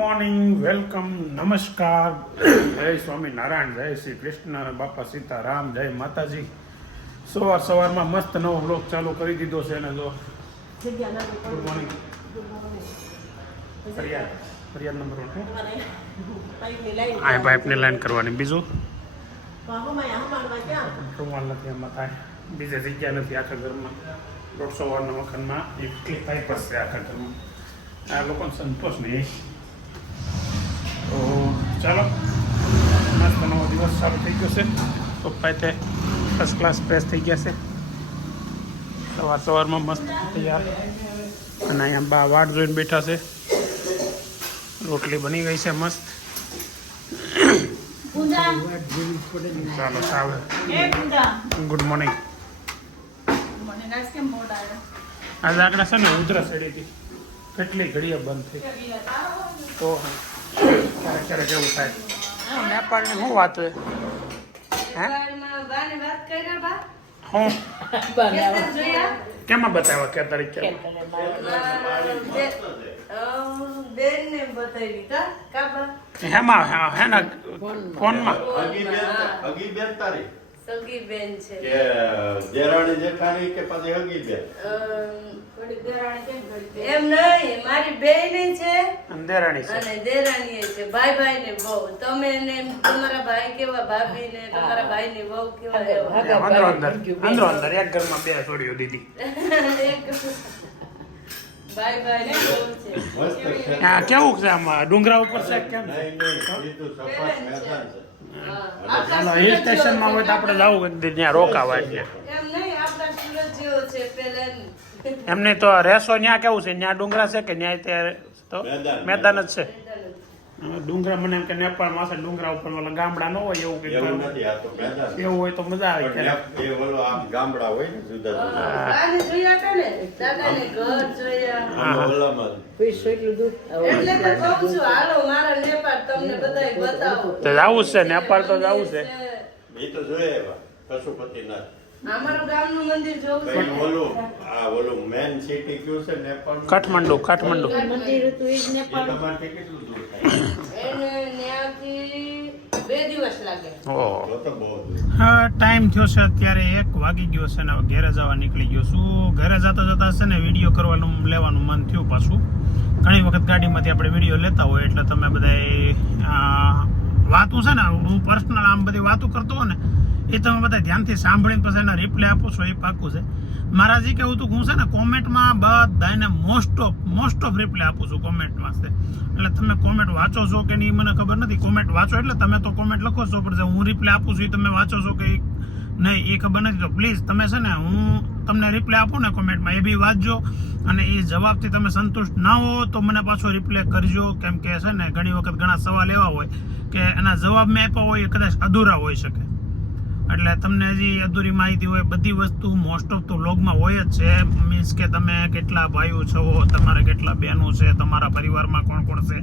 Morning, welcome, નમસ્કાર, જય સ્વામિનારાયણ, જય શ્રી કૃષ્ણ, બાપા સીતારામ, જય માતાજી. સવારમાં મસ્ત નવો વ્લોગ ચાલુ કરી દીધો છે અને જો ગુડ મોર્નિંગ. ફરિયાદ નંબર 1 આ પાઇપની લાઈન કરવાની. બીજું રૂમાલ નથી એમાં થાય, બીજે જગ્યા નથી આખા ઘરમાં. 150 વારના મકાનમાં એટલી પાઇપ જ છે આખા ઘરમાં. આ લોકોને સંતોષ નહીં. તો ચાલો, મસ્ત નવો દિવસ ચાલુ થઈ ગયો છે. પપ્પા તે ફર્સ્ટ ક્લાસ ફ્રેશ થઈ ગયા છે. સવારમાં મસ્ત તૈયાર. અને અહીંયા બા વાટ જોઈને બેઠા છે. રોટલી બની ગઈ છે મસ્ત. ચાલો સાવે. Good morning. આજે આગળ છે ને ઉધરસ ચડી હતી, કેટલી ઘડીએ બંધ થઈ. તો ક્યારેક એવું થાય. નેપાળની શું વાત છે? હું કેમાં બતાવ્યા? કે તારીખ હેમાં હેના ફોનમાં સગી બેન છે કે દેરાણી જેઠાણી કે પછી હગી બેન? એમ નહીં, મારી બેન છે દેરાણી છે અને દેરાણી છે. ભાઈ ને બહુ. તમે ને તમારા ભાઈ કેવા, ભાભી ને તમારા ભાઈ ની બહુ કેવા. અંદર એક ઘરમાં બે છોડીઓ દીધી. ભાઈ ને બહુ છે. આ કેવું છે? આમાં ડુંગરા ઉપર છે કેમ? નહીં સીધું સપાટ મેદાન છે. ચાલો હિલ સ્ટેશનમાં હોય તો આપણે જવું ત્યાં રોકાવા. એટલે એમ નહીં, આપણા સુરત જેવો છે પેલા. એમને તો રહેશો ત્યાં કેવું છે? ત્યાં ડુંગરા છે કે ત્યાં ત્યારે તો મેદાન જ છે? ડુંગરા મને એમ કે નેપાળમાં છે ડુંગરા ઉપર ઓલા ગામડા ન હોય એવું કંઈક. એવું નથી, આ તો મેદાન. એવું હોય તો મજા આવે. પણ એ ઓલો આમ ગામડા હોય ને જુદા જુદા. આને જોયા હતા ને, દાદાને ઘર જોયા. ઓલામાં એટલે તો કહું છું, હાલો મારા નેપાળ તમને બધાય બતાવો. તો જવું છે નેપાળ, તો જવું છે. એ તો જોઈએ એવા પશુપતિનાથ. અમારું ગામનું મંદિર જોવું છે. પણ ઓલું મેન સિટી કયું છે નેપાળ? કાઠમંડુ. મંદિર હતું એ જ એ નેપાળ. તમારથી કેટલું દૂર થાય? એને ત્યાંથી 2 દિવસ લાગે. ઓહો. તો તો બહુ દૂર. હા, ટાઈમ થયો છે અત્યારે 1 વાગી ગયો છે ને હવે ઘરે જવા નીકળી ગયો છું. ઘરે જતા છે ને વિડીયો કરવાનું લેવાનું મન થયું પાછું. ઘણી વખત ગાડીમાંથી આપણે વિડીયો લેતા હોય એટલે તમે બધા વાતું છે ને, હું પર્સનલ આમ બધી વાતો કરતો હોય ને એ તમે બધા ધ્યાનથી સાંભળીને પછી એના રિપ્લાય આપો છો એ પાકું છે. મારા જે કેવું હતું હું છે ને કોમેન્ટમાં બધાને મોસ્ટ ઓફ રિપ્લાય આપું છું કોમેન્ટમાં. એટલે તમે કોમેન્ટ વાંચો છો કે નહીં મને ખબર નથી. કોમેન્ટ વાંચો એટલે તમે તો કોમેન્ટ લખો છો, પણ હું રિપ્લાય આપું છું એ તમે વાંચો છો કે નહીં એ ખબર નથી. તો પ્લીઝ તમે છે ને હું તમને રિપ્લાય આપું ને કોમેન્ટમાં એ બી વાંચજો, અને એ જવાબથી તમે સંતુષ્ટ ના હો તો મને પાછો રિપ્લાય કરજો. કેમ કે છે ને ઘણી વખત ઘણા સવાલ એવા હોય કે એના જવાબ મેં આપ્યા હોય એ કદાચ અધૂરા હોઈ શકે. એટલે તમને હજી અધૂરી માહિતી હોય. બધી વસ્તુ મોસ્ટ ઓફ તો વ્લોગમાં હોય જ છે. મીન્સ કે તમે કેટલા ભાઈઓ છો, તમારે કેટલા બહેનો છે, તમારા પરિવારમાં કોણ કોણ છે,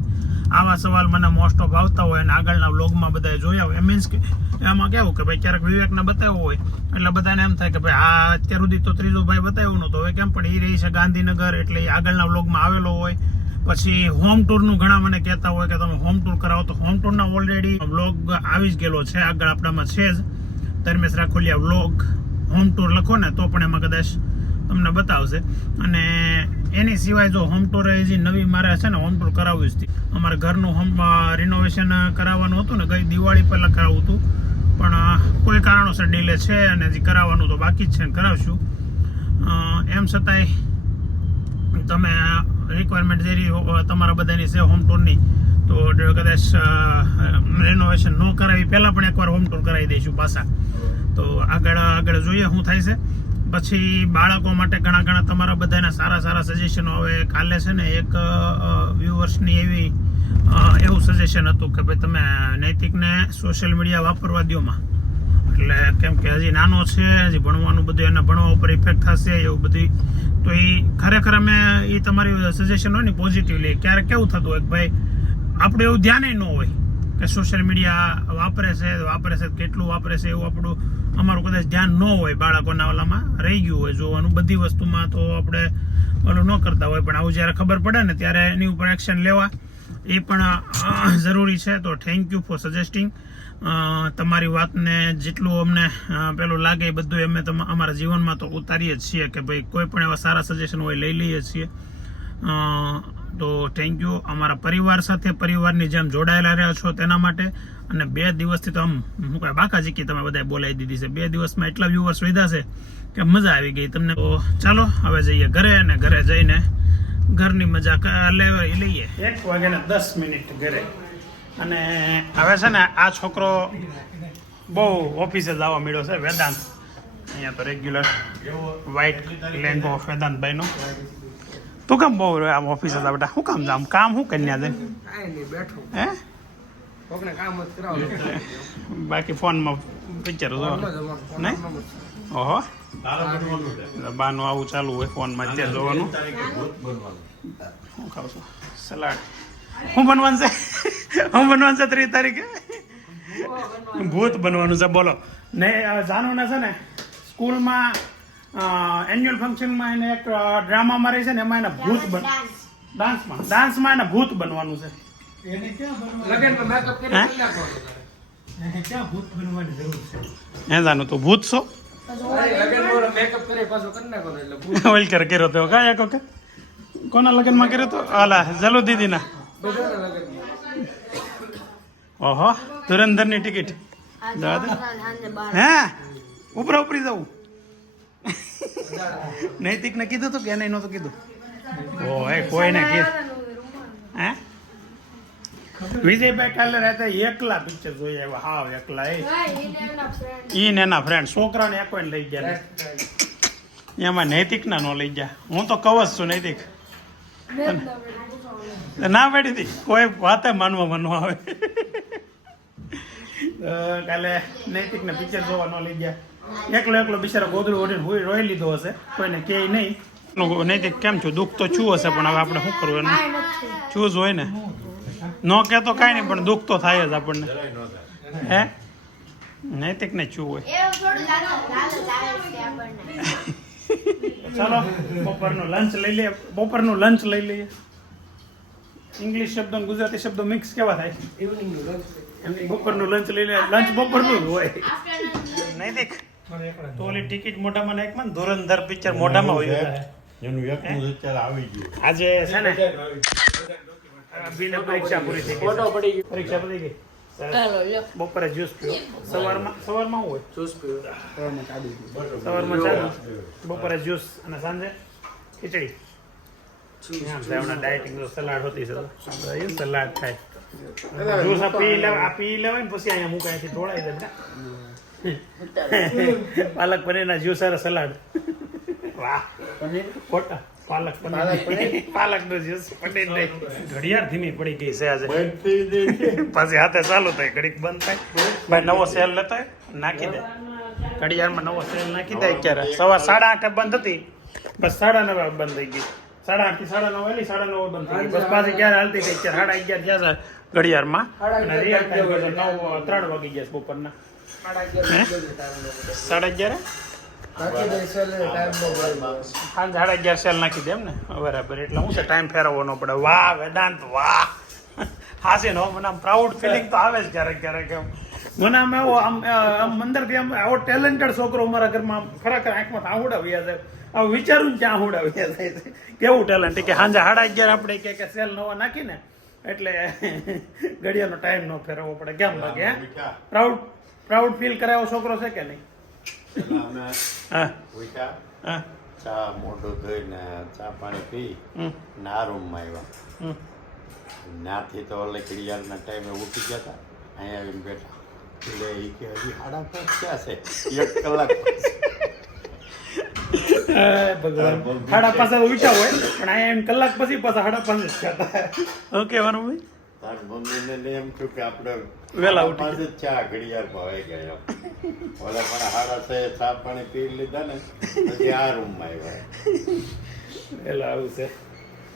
આવા સવાલ મને મોસ્ટ ઓફ આવતા હોય અને આગળના વ્લોગમાં બધાએ જોયા હોય. મીન્સ કે એમાં કેવું કે ભાઈ ક્યારેક વિવેકને બતાવ્યો હોય એટલે બધાને એમ થાય કે ભાઈ આ અત્યાર સુધી તો ત્રીજો ભાઈ બતાવ્યો નહોતો, હવે કેમ? પણ એ રહી છે ગાંધીનગર એટલે એ આગળના વ્લોગમાં આવેલો હોય. પછી હોમ ટૂરનું ઘણા મને કહેતા હોય કે તમે હોમ ટૂર કરાવો, તો હોમ ટૂરના ઓલરેડી વ્લોગ આવી જ ગયેલો છે, આગળ આપણામાં છે જ. Dharmesh Rakholiya vlog home tour લખો ને તો પણ એમાં કદાચ તમને બતાવશે. અને એની સિવાય જો હોમ ટૂર હજી નવી મારે છે ને હોમ ટૂર કરાવવી જ હતી. અમારા ઘરનું હોમ રિનોવેશન કરાવવાનું હતું ને, ગઈ દિવાળી પહેલાં કરાવવું હતું, પણ કોઈ કારણોસર ડીલે છે અને હજી કરાવવાનું તો બાકી જ છે, કરાવશું. એમ છતાંય તમે રિક્વાયરમેન્ટ જે તમારા બધાની છે હોમ ટૂરની, તો કદાચ રેનોવેશન ન કરાવી પહેલાં પણ એકવાર હોમ ટૂર કરાવી દઈશું પાછા. તો આગળ જોઈએ શું થાય છે. પછી બાળકો માટે ઘણા તમારા બધાના સારા સજેશનો આવે. કાલે છે ને એક વ્યુઅર્સની એવું સજેશન હતું કે ભાઈ તમે નૈતિકને સોશિયલ મીડિયા વાપરવા દ્યોમાં. એટલે કેમ કે હજી નાનો છે, હજી ભણવાનું બધું એના ભણવા ઉપર ઇફેક્ટ થશે એવું બધી. તો એ ખરેખર અમે એ તમારી સજેશન હોય ને પોઝિટિવલી. ક્યારેક કેવું થતું હોય કે ભાઈ આપણે એવું ધ્યાન ન હોય કે સોશિયલ મીડિયા વાપરે છે કેટલું વાપરે છે, એવું આપણું અમારું કદાચ ધ્યાન ન હોય. બાળકોના ઓલામાં રહી ગયું હોય જોવાનું બધી વસ્તુમાં, તો આપણે ઓલું ન કરતા હોય. પણ આવું જ્યારે ખબર પડે ને ત્યારે એની ઉપર એક્શન લેવા એ પણ જરૂરી છે. તો થેન્ક યુ ફોર સજેસ્ટિંગ. તમારી વાતને જેટલું અમને પેલું લાગે એ બધું અમે અમારા જીવનમાં તો ઉતારીએ જ છીએ કે ભાઈ કોઈ પણ એવા સારા સજેશન હોય લઈ લઈએ છીએ. તો થેન્ક યુ અમારા પરિવાર સાથે પરિવારની જેમ જોડાયેલા રહ્યા છો તેના માટે. અને 2 દિવસથી તો આમ હું કાંઈ બાકા જીકી તમે બધા બોલાવી દીધી છે. 2 દિવસમાં એટલા વ્યુઅર્સ વધ્યા છે કે મજા આવી ગઈ તમને. તો ચાલો હવે જઈએ ઘરે, અને ઘરે જઈને ઘરની મજા લઈએ. 1:10 ઘરે. અને હવે છે ને આ છોકરો બહુ ઓફિસે જવા મળ્યો છે, વેદાંત. અહીંયા તો રેગ્યુલર વ્હાઇટ લેંગો વેદાંતભાઈનો. તું કેમ બહુ આમ ઓફિસે જા બેટા? શું કામ જા? કામ શું કરી જાય? હે બાકી ફોનમાં પિક્ચર જો નહીં? ઓહો, બાનું આવું ચાલુ હોય ફોનમાં અત્યારે જોવાનું. શું ખાવ છું? સલાડ. શું બનવાનું છે? શું બનવાનું છે 3 તારીખે? ભૂત બનવાનું છે. બોલો ને જાનુને છે ને સ્કૂલમાં એન્યુઅલ ફંક્શનમાં એને એક ડ્રામામાં રહી છે ને, એમાં એને ભૂત ડાન્સમાં એને ભૂત બનવાનું છે. હે જાનું તું ભૂત છો? ઓઇલ કર્યો તો કાંઈ એક વખત કોના લગ્નમાં કર્યો તો? આલા જલુ દીદીના. ઓહો, ધુરંધરની ટિકિટ. હે ઉપરા ઉપરી જવું? નૈતિકને કીધું તું કે એને નહોતું કીધું? ઓય કોઈને કીધું? હે વિજયભાઈ કાલે રાતે એકલા પિક્ચર જોઈ આવ્યા. હાવ એકલા. ઈ ને એના ફ્રેન્ડ છોકરાને એકોઈને લઈ ગયા. એમાં નૈતિકના નો લઈ ગયા. હું તો કહું જ છું નૈતિક ના પાડી હતી. કોઈ વાતે માનવા આવે. કાલે નૈતિકને પિક્ચર જોવા ન લઈ ગયા. એકલો બિચારો ગોદડું ઓઢીને રોઈ લીધો હશે, કોઈને કે નહીં. નૈતિક કેમ છું? દુઃખ તો છું હશે, પણ હવે આપણે શું કરવું? એનું છું જ હોય ને. ન કહેતો કાંઈ નહીં, પણ દુઃખ તો થાય જ આપણને. હે નૈતિક ને છું હોય. ચાલો બપોરનું લંચ લઈ લઈએ. ઇંગ્લિશ શબ્દો ગુજરાતી શબ્દો મિક્સ કેવા થાય? બપોરનું લંચ લઈ લે. લંચ બપોરનું જ હોય. નૈતિક તો ઓલી ટિકિટ મોઢામાં નાખમાં ધુરંધર પિક્ચર મોઢામાં હોય. એનું એકનું અત્યારે આવી ગયું. આજે છે ને પરીક્ષા પૂરી થઈ ગઈ. પરીક્ષા પતી ગઈ. બપોરે જ્યુસ પીવો. સવારમાં હોય જ્યુસ પીવો. સવારમાં ચા, બપોરે જ્યુસ, અને સાંજે ખીચડી. ડાયટિંગ સલાડ હોતી છે, સલાડ ખાય. જ્યુસ પી લેવાય ને પછી અહીંયા મૂકાય અહીંથી ઢોળાઈ જાય. પાલક પનીરના જ્યુસ અને સલાડ. વાહ, ખોટા પાલક નો જ્યુસ. પનીર નહીં. ઘડિયાળ ધીમી પડી ગઈ છે આજે. પછી હાથે ચાલુ થાય, ઘડીક બંધ થાય. ભાઈ નવો સેલ લેતા નાખી દે. ઘડિયાળમાં નવો સેલ નાખી દે. ક્યારે સવાર 8:30 બંધ હતી, બસ 9:30 બંધ થઈ ગઈ. 8:30 થી 9:30 વહેલી 9:30 બંધ થઈ ગઈ. બસ પાછી ક્યારે હાલતી ગઈ? 11:30 થયા છે ઘડિયાળમાં. અને રિયલ ટાઈમ 3 વાગી ગયા બપોરના. 11:30 સાંજે 11:30 સેલ નાખી દે એમ ને? બરાબર. એટલે હું છે ટાઈમ ફેરવવો ન પડે. વાહ વેદાંત, વાહ. હાસી નો મને આમ પ્રાઉડ ફિલિંગ તો આવે જ ક્યારેક. એમ મને આમ એવો આમ અંદરથી આમ આવો ટેલેન્ટેડ છોકરો મારા ઘરમાં ખરેખર આંખમાં આહુડાવ્યા છે. આવું વિચારું ને ત્યાં આહુડાવ્યા થાય છે. કેવું ટેલેન્ટ કે સાંજે 11:30 આપણે કે સેલ નવા નાખીને એટલે ઘડિયાળનો ટાઈમ ન ફેરવવો પડે. કેમ લાગે? હે પ્રાઉડ ફીલ કરાયો છોકરો છે કે નહીં? ચા મોઢું ધોઈને ચા પાણી પી ના રૂમમાં આવ્યા. નાથી તો ઓલે ઘડિયાળના ટાઈમે ઉઠી ગયા હતા. અહીંયા આવીને બેઠા. એટલે એ કે હજી 5:30 ક્યાં છે? 1 કલાક. ભગવાન 5:30 ઉઠ્યા હોય, પણ અહીંયા એમ કલાક પછી પાછા 5:30 જ ખાતા. ઓકે વાનું ભાઈ. તાર મમ્મીને એમ થયું કે આપણે વેલા ઉઠી ચા ઘડિયાળ ભાઈ ગયા. ઓલા પણ 6:30 ચા પાણી પી લીધા ને પછી આ રૂમમાં આવ્યા. વેલા આવું છે.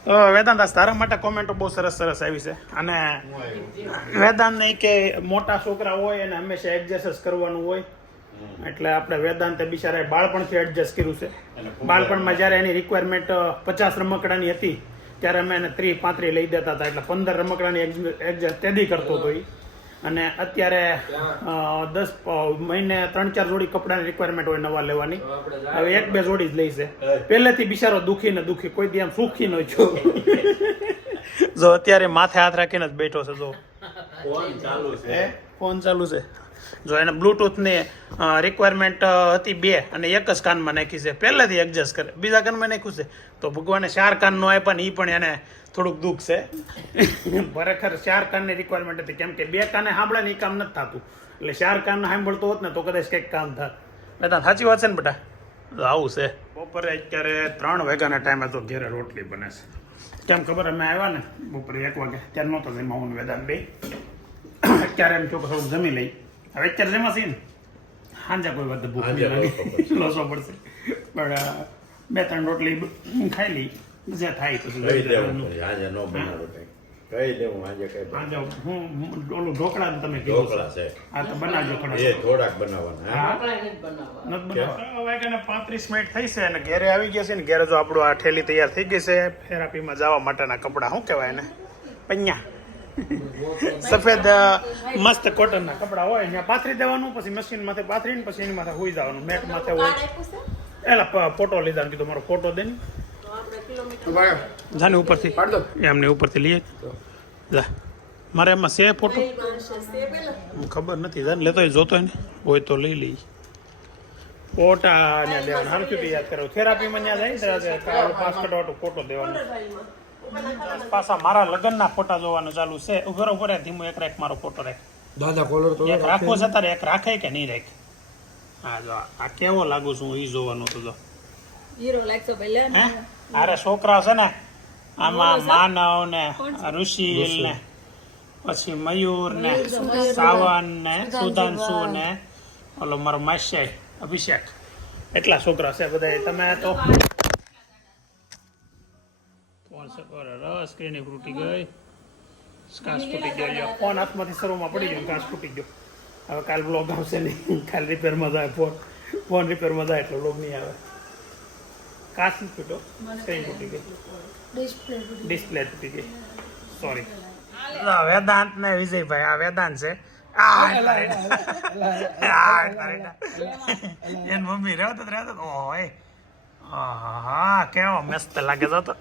તો વેદાંત તારા માટે કોમેન્ટો બહુ સરસ આવી છે. અને વેદાંત નહીં કે મોટા છોકરા હોય એને હંમેશા એડજસ્ટ કરવાનું હોય. એટલે આપણે વેદાંતે બિચારાએ બાળપણથી એડજસ્ટ કર્યું છે. બાળપણમાં જ્યારે એની રિક્વાયરમેન્ટ 50 રમકડાની હતી ત્યારે અમે એને 30-35 લઈ દેતા હતા, એટલે 15 રમકડાની એડજસ્ટ તેદી કરતો હતો એ. અને અત્યારે 10 મહિને 3-4 જોડી કપડાની રિક્વાયરમેન્ટ હોય નવા લેવાની. હવે 1-2 જોડી જ લઈ છે. પહેલેથી બિચારો દુખી ને દુખી, કોઈ દી આમ સુખી ન છો. જો અત્યારે માથે હાથ રાખીને જ બેઠો છે. જો ફોન ચાલુ છે. જો એને બ્લૂટૂથ ની રિક્વાયરમેન્ટ હતી 2 અને એક જ કાનમાં નાખી છે. પહેલેથી એડજસ્ટ કરે, બીજા કાનમાં નાખ્યું છે તો ભગવાને 4 કાન નો આપ્યા ને એ પણ એને થોડુંક દુઃખ છે. ખરેખર 4 કાનની રિક્વાયરમેન્ટ હતી, કેમ કે 2 કાને સાંભળે ને એ કામ નથી થતું. એટલે 4 કાન સાંભળતો હોત ને તો કદાચ કંઈક કામ થાત. બેટા સાચી વાત છે ને બેટા? આવું છે. બપોરે અત્યારે 3 વાગ્યાના ટાઈમે તો ઘેરે રોટલી બને છે. કેમ ખબર, અમે આવ્યા ને બપોરે 1 વાગે ત્યારે નહોતો જમ્યા હું વેદાંત બે. અત્યારે એમ કહ્યું થોડુંક જમી લઈ. હવે અત્યારે જમા છે ને સાંજે કોઈ વાત ભૂખ નહીં લાગે, લોસો પડશે. પણ 2-3 રોટલી ખાઈ લઈ, જે થાય પછી ઓલું ઢોકળા તમે કીધું હા તો બનાવજો. થોડાક બનાવવાના 35 મિનિટ થઈ છે અને ઘેરે આવી ગયા છે ને. ઘેરે જો આપણું આ ઠેલી તૈયાર થઈ ગઈ છે થેરાપીમાં જવા માટેના કપડાં. શું કહેવાય એને? પૈયા. સફેદ મસ્ત કોટનના કપડા હોય ત્યાં પાથરી દેવાનું, પછી મશીન માથે પાથરીને પછી એની માથે હોઈ જવાનું. મેટ માથે હોય એલા ફોટો લીધા કીધું મારો ફોટો દે ને જાને ઉપરથી એમને ઉપરથી લઈએ. મારે એમાં છે ફોટો ખબર નથી, જાને લેતો જોતો ને હોય તો લઈ લઈ. ફોટા ત્યાં દેવાના હાલ કીધું યાદ કરો. થેરાપીમાં ત્યાં જાય પાસ કઢાવતો ફોટો દેવાનો. પાછા મારા લગ્નના ફોટા જોવાનું ચાલુ છે. ઉભર ઉપર ધીમો એક રાખ, મારો ફોટો રાખ દાદા. કોલર તો એક રાખવો છે તારે, એક રાખે કે નહીં રાખ? હા જો આ કેવો લાગુ છું એ જોવાનું તો જો હીરો લાગતો પહેલા. અરે છોકરા છે ને આમાં માનવ ને ઋષિલ ને પછી મયુર ને સાવન ને સુધાંશુ ને ઓલો મારો માસ્ય અભિષેક, એટલા છોકરા છે બધા. તમે તો સ્ક્રીન ફૂટી ગઈ, કાચ ફૂટી ગયો. ફોન હાથમાંથી સર્વમાં પડી ગયો, કાચ ફૂટી ગયો. હવે કાલ બ્લોગ આવશે નહીં, કાલ રિપેરમાં જાય. ફોન રિપેરમાં જાય એટલે બ્લોગ નહીં આવે. કાચ નથી ફૂટ્યો, સ્ક્રીન ફૂટી ગઈ, ડિસ્પ્લે તૂટી ગઈ. સોરી. વેદાંત ને વિજયભાઈ, આ વેદાંત છે. એન મમ્મી રહેતો ઓય હા કેવો મસ્ત લાગે છે તો.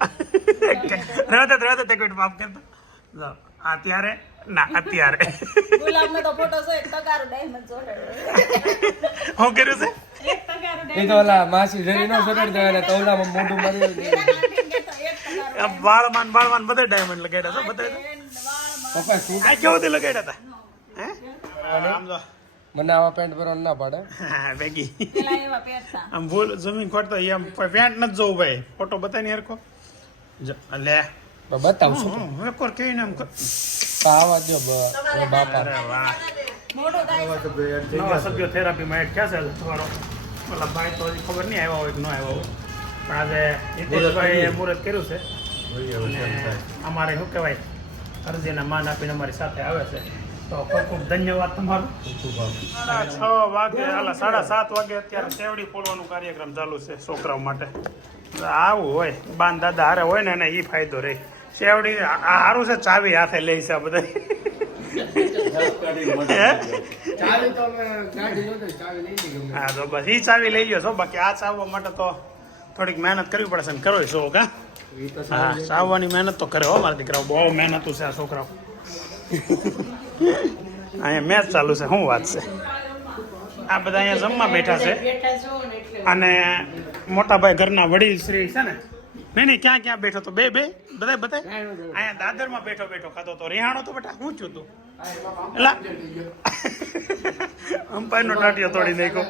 રહેતો તે કોઈ પાપ કરતો. અત્યારે ના અત્યારે ગુલાબનો તો ફોટો છે, તગારો ડાયમંડ જોડે. હું કર્યું છે એ તો ઓલા માસી જરી નો સડડ દેવાના તોલામાં મોઢું મારી બાળમાન બધા ડાયમંડ લગાડ્યા છે બધા. પપ્પા શું આ કેવું તે લગાડ્યા હતા હે? આમ જો મને આવા પેન્ટ પહેરવાનું ના પાડે. હા ભેગી પેલા એવા પહેરતા. આમ ભૂલ જમીન ખોટતો એમ પેન્ટ નથી જોવું ભાઈ. ફોટો બતાવી ને હરખો લે બતાવ શું એકવાર કહીને એમ આવા દો બાપા. અરે વાહ. મોટો થાય નવા સભ્યો થેરાપીમાં એડ ક્યાં છે તમારો? ઓલા ભાઈ તો હજી ખબર નહીં આવ્યા હોય કે ન આવ્યા હોય, પણ આજે હિતેશભાઈએ મુહૂર્ત કર્યું છે. અને અમારે શું કહેવાય અરજીના માન આપીને અમારી સાથે આવે છે, તો ખૂબ ખૂબ ધન્યવાદ તમારો. 6 વાગે હાલા 7:30 વાગે અત્યારે સેવડી ફોડવાનું કાર્યક્રમ ચાલુ છે છોકરાઓ માટે. આવું હોય બાન દાદા હારે હોય ને એને એ ફાયદો રહે. સેવડી આ સારું છે, ચાવી હાથે લે છે આ બધા. હા તો બસ એ ચાવી લઈ ગયો છો. બાકી આ ચાવવા માટે તો થોડીક મહેનત કરવી પડશે ને કરો છો કા? હા ચાવવાની મહેનત તો કરે હો મારા દીકરાઓ, બહુ મહેનતું છે આ છોકરાઓ. અહીંયા મેચ ચાલુ છે, શું વાત છે? આ બધા અહીંયા જમવા બેઠા છે. અને મોટાભાઈ ઘરના વડીલ શ્રી છે ને, નહીં ક્યાં બેઠો તો બે બધા અહીંયા દાદરમાં બેઠો ખાતો તો રિહાણો તો બેટા શું થયું તું? એટલે અમ્પાયરનો ટાટિયો તોડી નાખ્યો.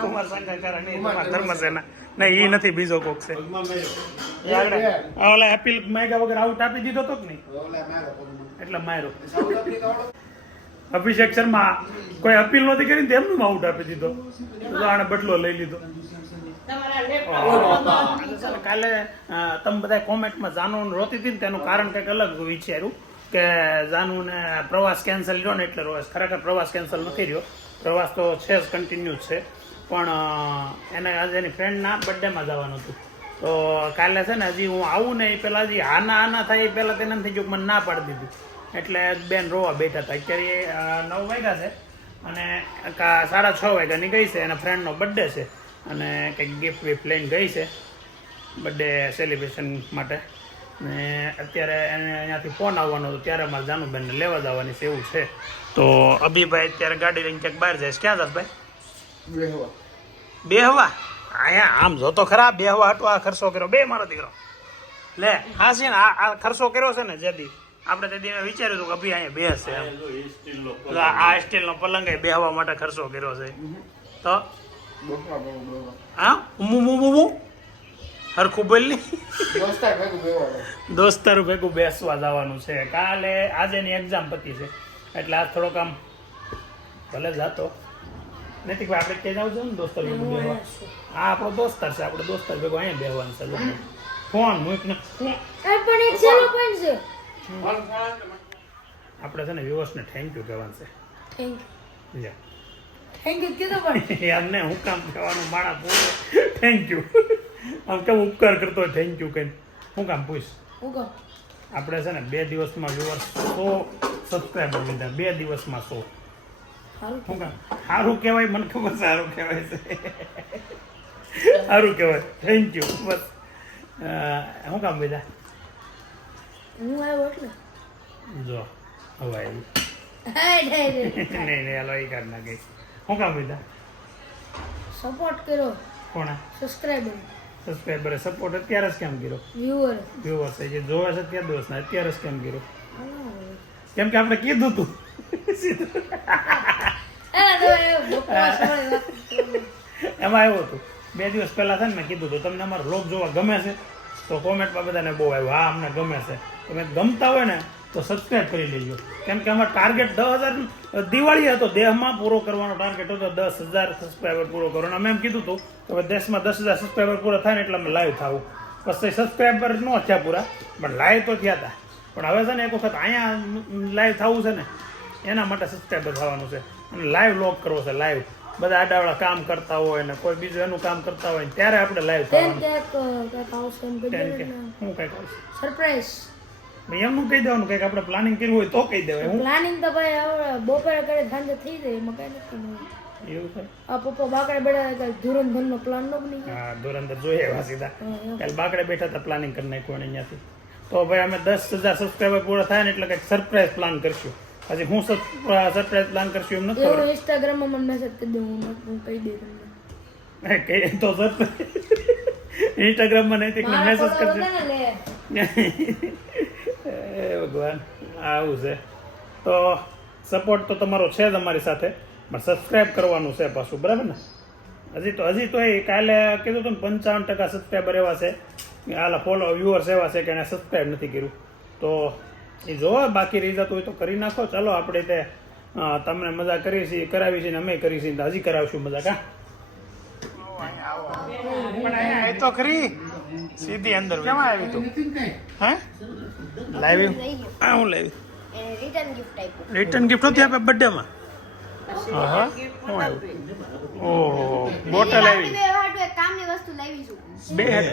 કુમાર સંઘાકારા નહીં, ધર્મસેના નહીં, એ નથી, બીજો કોક છે. ઓલા એપિલ માગ્યા વગર આઉટ આપી દીધો તો કે નહીં, એટલે માર્યો. અભિષેક શર્મા કોઈ અપીલ નહોતી કરી ને એમનું આઉટ આપી દીધો, આને બદલો લઈ લીધો. કાલે તમે બધા કોમેન્ટમાં જાનુ રોતી હતી ને તેનું કારણ કંઈક અલગ વિચાર્યું કે જાનુને પ્રવાસ કેન્સલ રહ્યો ને એટલે રોજ. ખરેખર પ્રવાસ કેન્સલ નથી રહ્યો, પ્રવાસ તો છે જ, કન્ટિન્યુ છે. પણ એને આજે એની ફ્રેન્ડના બર્થડેમાં જવાનું હતું, તો કાલે છે ને હજી હું આવું ને એ પહેલાં હજી આના થાય એ પહેલાં તેને એમ થઈ ગયું કે મને ના પાડી દીધી, એટલે બેન રોવા બેઠા હતા. અત્યારે 9 વાગ્યા છે અને 6:30 વાગ્યાની ગઈ છે, એના ફ્રેન્ડનો બર્થડે છે અને કંઈક ગિફ્ટ વિફ્ટ લઈને ગઈ છે બર્થડે સેલિબ્રેશન માટે. ને અત્યારે એને અહીંયાથી ફોન આવવાનો હતો, ત્યારે મારે જાનુબેનને લેવા જવાની છે એવું છે. તો અભિભાઈ અત્યારે ગાડી લઈને ક્યાંક બહાર જાય છે. ક્યાં જાસ ભાઈ? બેહવા? અહીંયા આમ જો તો ખરા, બેહવા હાટો આ ખર્ચો કર્યો બે મારો દીકરો. લે હા છે ને, આ ખર્ચો કર્યો છે ને જેથી આપણે તેથી વિચાર્યું હતું કે અભી અહીંયા બેસશે એમ. આ સ્ટીલનો પલંગ બેહવા માટે ખર્ચો કર્યો છે. તો હા હરખું બોલી દોસ્તારું ભેગું બેસવા જવાનું છે. કાલે આજેની એક્ઝામ પતી છે એટલે આ થોડોક આમ ભલે જાતો નથી ભાઈ. આપણે ક્યાં જાવ છે ને દોસ્તાર ભેગું બેસવા? આ આપણો દોસ્તાર છે, આપણે દોસ્તાર ભેગું અહીંયા બેસવાનું છે. ફોન મૂકને આપણે છે ને વ્યુઅર્સને થેન્ક યુ કહેવાનું છે. એમને હું કામ કહેવાનું માણા પૂછે થેન્ક યુ, આમ કેમ ઉપકાર કરતો હોય થેન્ક યુ કઈ હું કામ પૂછ. આપણે છે ને 2 દિવસમાં વ્યુઅર્સ 100 સબસ્ક્રાઈબર લીધા, 2 દિવસમાં 100. શું કામ સારું કહેવાય? મને ખબર સારું કહેવાય છે, સારું કહેવાય. થેન્ક યુ બસ. શું કામ બધા હું આવ્યો એટલે જો હવે આવી નહીં હાલો એ કાઢ નાખી. શું કામ બધા સપોર્ટ કર્યો, કોણે સબસ્ક્રાઈબરે સપોર્ટ અત્યારે જ કેમ કર્યો? વ્યુઅર્સ જે જોવે છે ત્યાં દિવસ અત્યારે જ કેમ કર્યો? કેમ કે આપણે કીધું તું એમાં એવું હતું 2 દિવસ પહેલા છે ને મેં કીધું હતું તમને અમારો વ્લોગ જોવા ગમે છે તો કોમેન્ટમાં બધાને બહુ આવ્યું હા અમને ગમે છે. તમે ગમતા હોય ને તો સબસ્ક્રાઈબ કરી લેજો, કેમ કે અમારો ટાર્ગેટ 10,000 દિવાળી હતો, દેહમાં પૂરો કરવાનો ટાર્ગેટ હતો 10,000 સબસ્ક્રાઈબર પૂરો કરવાનો. અમે એમ કીધું હતું કે હવે દેશમાં 10,000 સબસ્ક્રાઈબર પૂરા થાય ને એટલે અમે લાઈવ થવું. પછી સબસ્ક્રાઈબર ન થયા પૂરા પણ લાઈવ તો થયા હતા. પણ હવે છે ને એક વખત અહીંયા લાઈવ થવું છે ને એના માટે સબસ્ક્રાઈબર થવાનું છે અને લાઈવ વ્લોગ કરવો છે. લાઈવ બધા આડાવાળા કામ કરતા હોય ને કોઈ બીજું એનું કામ કરતા હોય ત્યારે આપણે લાઈવ થવાનું. શું કંઈક આવશે સરપ્રાઈઝ એમનું કહી દેવાનું કંઈક આપણે પ્લાનિંગ કર્યું હોય તો કહી દેવાય. પ્લાનિંગ તો ભાઈ હવે બપોરે કરે સાંજે થઈ જાય, એમાં કઈ નથી. એવું છે. આ પપ્પા બાકડે બેઠા ધુરંધર નો પ્લાન નો બની ગયો. હા ધુરંધર જોઈએ એવા સીધા કાલે બાકડે બેઠા હતા પ્લાનિંગ કરી નાખ્યું અહીંયાથી. તો ભાઈ અમે 10,000 સબસ્ક્રાઈબર પૂરા થાય ને એટલે કંઈક સરપ્રાઈઝ પ્લાન કરશું. હજી હું સરપ્રાઈઝ પ્લાન કરશું એમ નથી ખબર. ઇન્સ્ટાગ્રામમાં મને મેસેજ કરી દઉં, હું કહી દઉં તમને. કઈ તો ઇન્સ્ટાગ્રામમાં નહીં મેસેજ કરજો. ભગવાન આવું છે તો સપોર્ટ તો તમારો છે જ અમારી સાથે, પણ સબસ્ક્રાઈબ કરવાનું છે પાછું, બરાબર ને? હજી તો એ કાલે કીધું હતું ને 55% સબસ્ક્રાઈબર એવા છે, આલા ફોલો વ્યુઅર્સ એવા છે કે એને સબસ્ક્રાઈબ નથી કર્યું. તો એ જોવા બાકી રહી જતું હોય તો કરી નાખો. ચાલો આપણે તે તમને મજા કરી છે કરાવી છે ને અમે કરી છે હજી કરાવશું મજા. કા પણ અહીંયા તો ખરી સીધી અંદર કેમ આવી તું? હા લાવી હા હું લાવી રિટર્ન ગિફ્ટ હતી આપે બર્થડે માં. હા હું આવ્યું ઓહો બોટલ આવી બે હેટ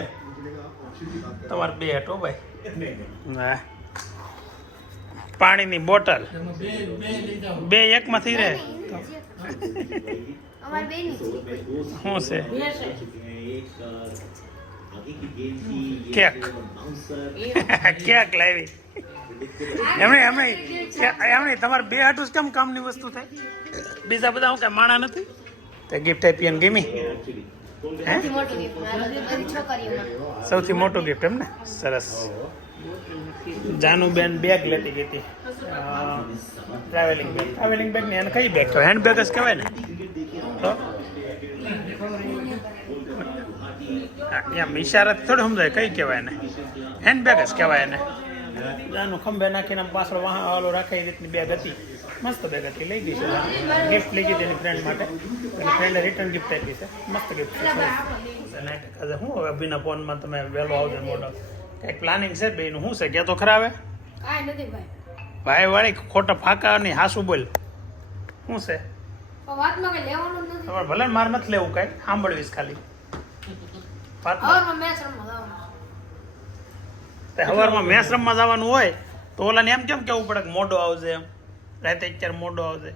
તમારે 2 હેટ હો ભાઈ. હા પાણીની બોટલ 2 એકમાંથી રહે શું છે? કેક કેક લાવી એમણે તમારે 2 હાટું જ કેમ કામની વસ્તુ થાય? બીજા બધા હું કઈ માણા નથી તે ગિફ્ટ આપી ને ગમી? સૌથી મોટું ગિફ્ટ એમ ને? સરસ. જાનુબેન બેગ લેતી ગઈ હતી, ટ્રાવેલિંગ બેગ ને એને કઈ બેગ તો હેન્ડ બેગ જ કહેવાય ને? તો એમ ઈશારા થોડું સમજાય કઈ કહેવાય ને? હેન્ડ બેગ જ કહેવાય એને. જાનું ખંભે નાખીને પાછળ વાળો રાખી રીતની બેગ હતી, મસ્ત બેગ હતી, લઈ ગઈ છે. ગિફ્ટ લઈ ગઈ હતી એની ફ્રેન્ડ માટે, એની ફ્રેન્ડે રિટર્ન ગિફ્ટ આપી છે, મસ્ત ગિફ્ટ છે. શું હવે અભિના ફોનમાં તમે વહેલો આવજો મોડો કંઈક પ્લાનિંગ છે બેનું? શું છે ક્યાં તો ખરા? હવે કાંઈ નથી ભાઈ. ભાઈ વાળી ખોટા ફાકા નહીં, હાસું બોલ. શું છે વાતમાં કઈ લેવાનું જ નથી. ભલે મારે નથી લેવું, કાંઈ સાંભળવીશ ખાલી. હવે મેચ રમવા તે સવારમાં મેચ રમવા જવાનું હોય તો ઓલાને એમ કેમ કેવું પડે કે મોડો આવશે એમ રાતે અત્યારે મોડો આવશે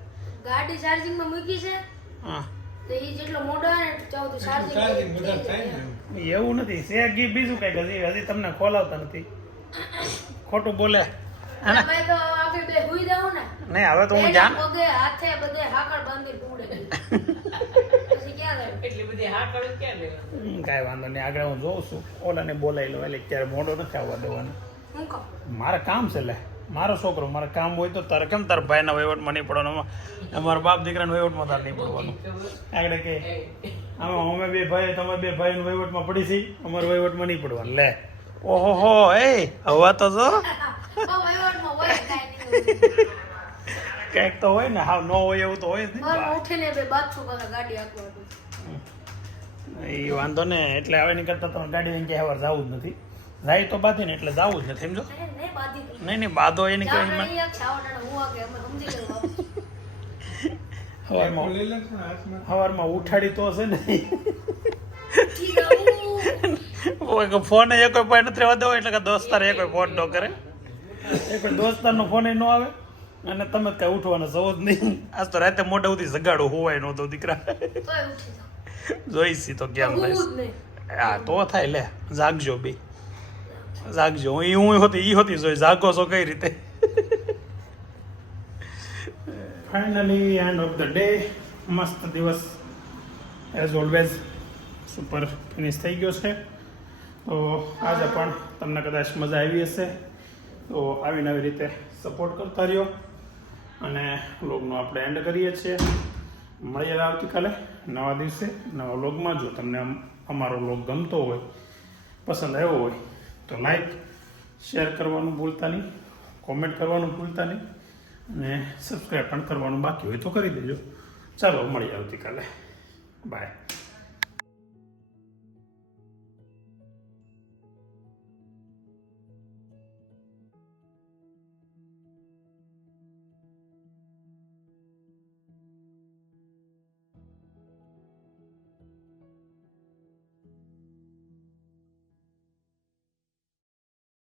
ગાડી ચાર્જિંગમાં મૂકી છે હા તો એ જેટલો મોડો આવે ને ચાવ તો ચાર્જિંગ એવું નથી છે ગી બીજું કઈ હજી તમને ખોલાવતા નથી ખોટું બોલે ભાઈ તો આપણે બે હુઈ જાવ ને નહીં હવે તો હું જાણ પગે હાથે બધે હાકળ બાંધી પૂડે પછી ક્યાં જાય એટલી બધી હાકળ ક્યાં લેવા કાંઈ વાંધો નહીં આગળ હું જોઉં છું ઓલાને બોલાવી લો એટલે ક્યારે મોડો નથી આવવા દેવાનો હું કહું મારે કામ છે લે મારો છોકરો મારે કામ હોય તો તારે કેમ તારા ભાઈના વહીવટમાં નહીં પડવાનું અમારા બાપ દીકરાના વહીવટમાં તારે નહીં પડવાનું આગળ કે આમાં અમે બે ભાઈ તમે બે ભાઈના વહીવટમાં પડી છીએ અમારા વહીવટમાં નહીં પડવાનું લે ઓહો હો એ હવા તો જો વહીવટમાં હોય કાંઈ નહીં કંઈક તો હોય ને હા ન હોય એવું તો હોય જ બસ ઉઠીને બે બાથરૂમ કાકા ગાડી આખવા નહીં એ વાંધો ને એટલે હવે નહીં કરતા તમે ગાડી લઈને ક્યાંય વાર જવું જ નથી જાય તો બાંધી ને એટલે જવું જ નથી સમજો નહીં બાધી નહીં નહીં બાંધો એની કઈ જાણે એક છાવડાનો હું આગે અમે સમજી ગયો સવારમાં ઉઠાડી તો હશે ને ઠીક ફોન એ કોઈ point નથી રહેવા દેવો એટલે કે દોસ્તાર એ કોઈ ફોન ન કરે એ કોઈ દોસ્તારનો ફોન ન આવે અને તમે જ કાંઈ ઉઠવાના જવો જ નહીં આજ તો રાતે મોઢા સુધી જગાડો હોવાય નહોતો દીકરા તોય ઉઠી જાવ જોઈશી તો કેમ હું થઈશ જ નહીં હા તો થાય લે જાગજો બે જાગજો હું હોતી જોઈ જાગો છો કઈ રીતે finally end of the day મસ્ત દિવસ એઝ ઓલવેઝ સુપર ફિનિશ થઈ ગયો છે તો આજે પણ તમને કદાચ મજા આવી હશે તો આવીને આવી રીતે સપોર્ટ કરતા રહ્યો અને વ્લોગનો આપણે એન્ડ કરીએ છીએ મળીએ આવતીકાલે નવા દિવસે નવા વ્લોગમાં જો તમને અમારો વ્લોગ ગમતો હોય પસંદ આવ્યો હોય તો લાઈક શેર કરવાનું ભૂલતા નહીં કોમેન્ટ કરવાનું ભૂલતા નહીં અને સબસ્ક્રાઈબ પણ કરવાનું બાકી હોય તો કરી દેજો ચાલો મળીએ આવતીકાલે બાય